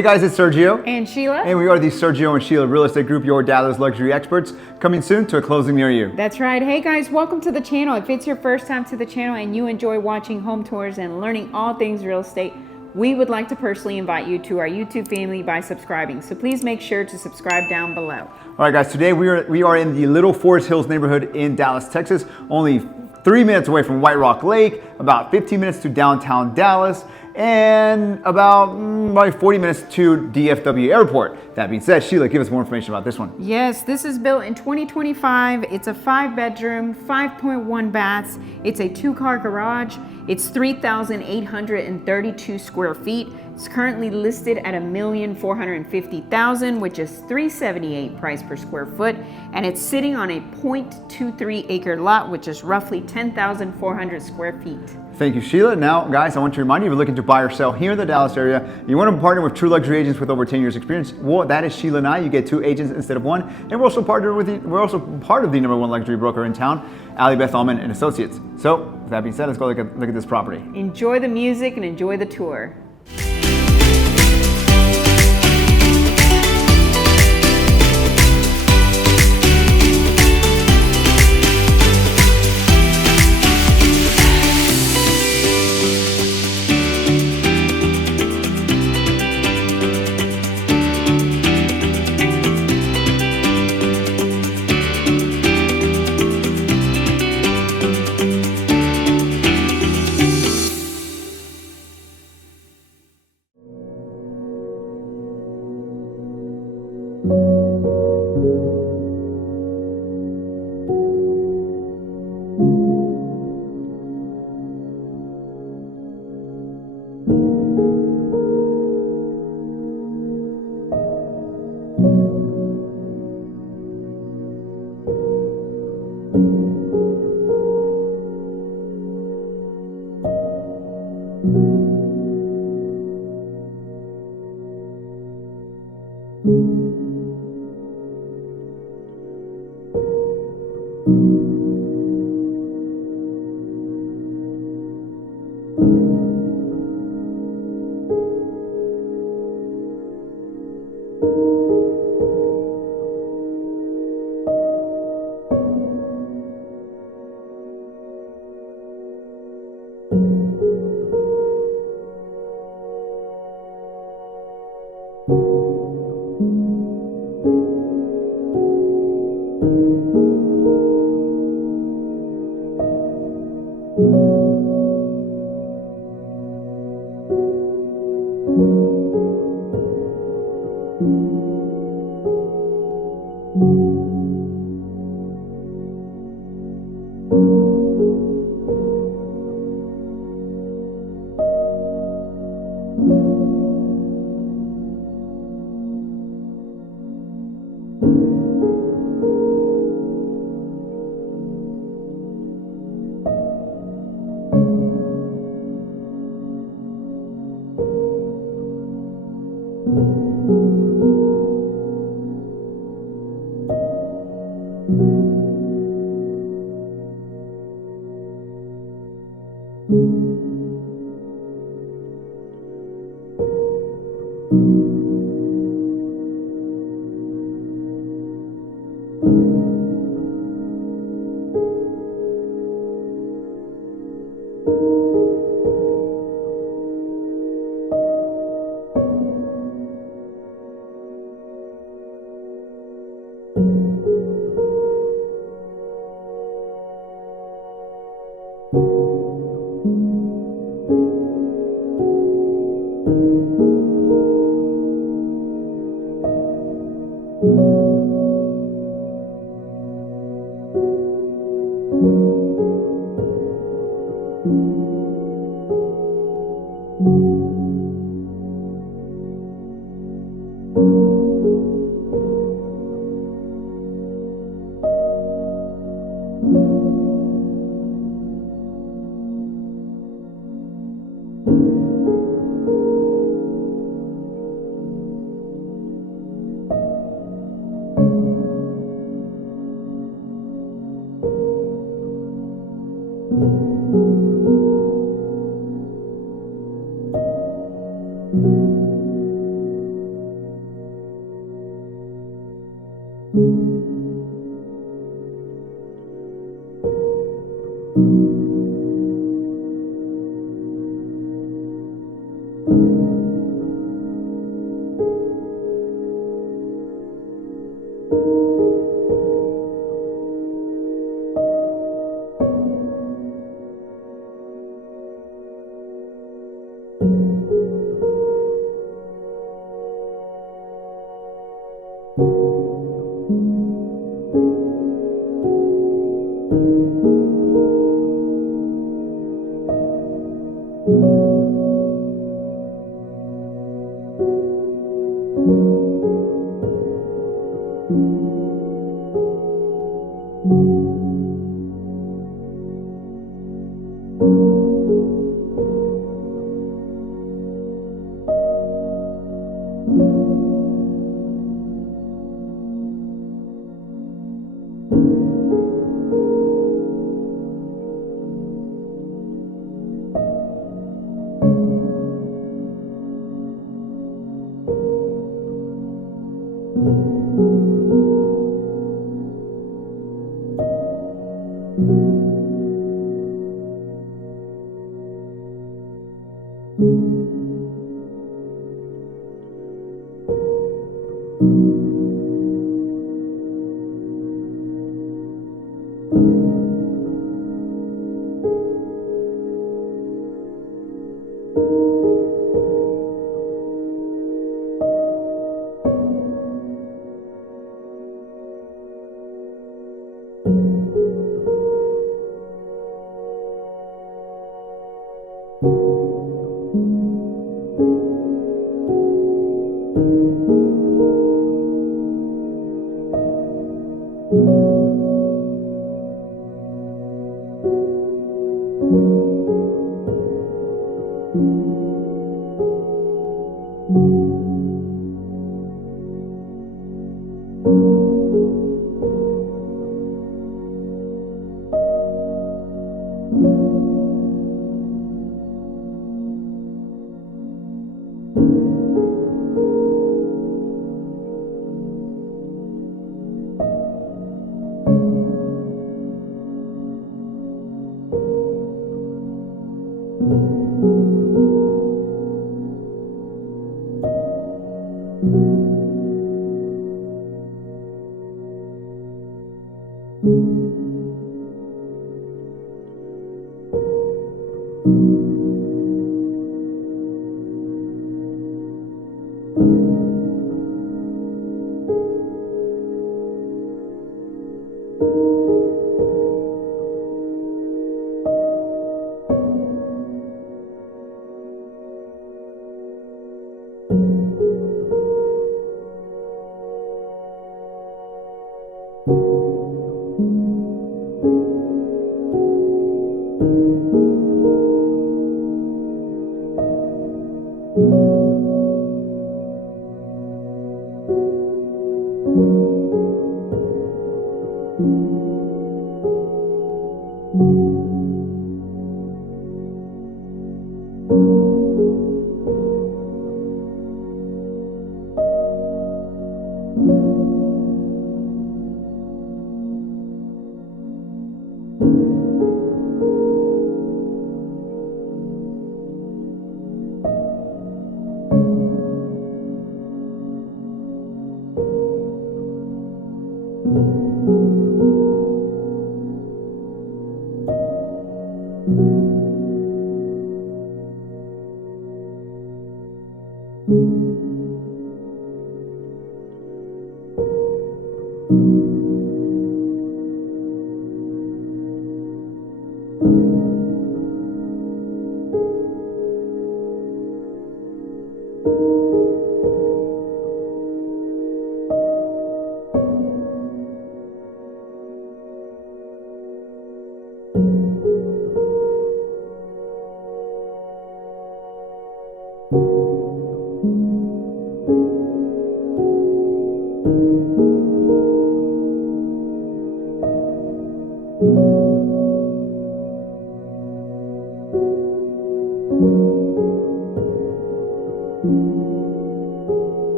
Hey guys, it's Sergio and Sheila, and we are the Sergio and Sheila Real Estate Group, your Dallas luxury experts, coming soon to a closing near you. That's right. Hey guys, welcome to the channel. If it's your first time to the channel and you enjoy watching home tours and learning all things real estate, we would like to personally invite you to our YouTube family by subscribing. So please make sure to subscribe down below. All right guys, today we are in the Little Forest Hills neighborhood in Dallas, Texas, only 3 minutes away from White Rock Lake, about 15 minutes to downtown Dallas, and about 40 minutes to DFW Airport. That being said, Sheila, give us more information about this one. Yes, this is built in 2025. It's a 5-bedroom, 5.1 baths. It's a 2-car garage. It's 3,832 square feet. It's currently listed at $1,450,000, which is $378 price per square foot, and it's sitting on a 0.23 acre lot, which is roughly 10,400 square feet. Thank you, Sheila. Now, guys, I want to remind you, if you're looking to buy or sell here in the Dallas area, you want to partner with true luxury agents with over 10 years experience. Well, that is Sheila and I. You get 2 agents instead of 1, and we're also part of the #1 luxury broker in town, Ali Beth Allman and Associates. So, with that being said, let's go look at this property. Enjoy the music and enjoy the tour.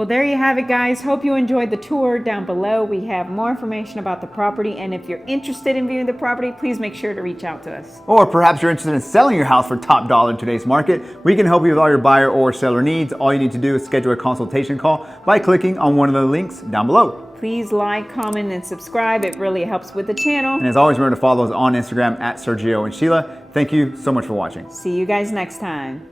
Well, there you have it, guys. Hope you enjoyed the tour. Down below, we have more information about the property. And if you're interested in viewing the property, please make sure to reach out to us. Or perhaps you're interested in selling your house for top dollar in today's market. We can help you with all your buyer or seller needs. All you need to do is schedule a consultation call by clicking on one of the links down below. Please like, comment, and subscribe. It really helps with the channel. And as always, remember to follow us on Instagram at Sergio and Sheila. Thank you so much for watching. See you guys next time.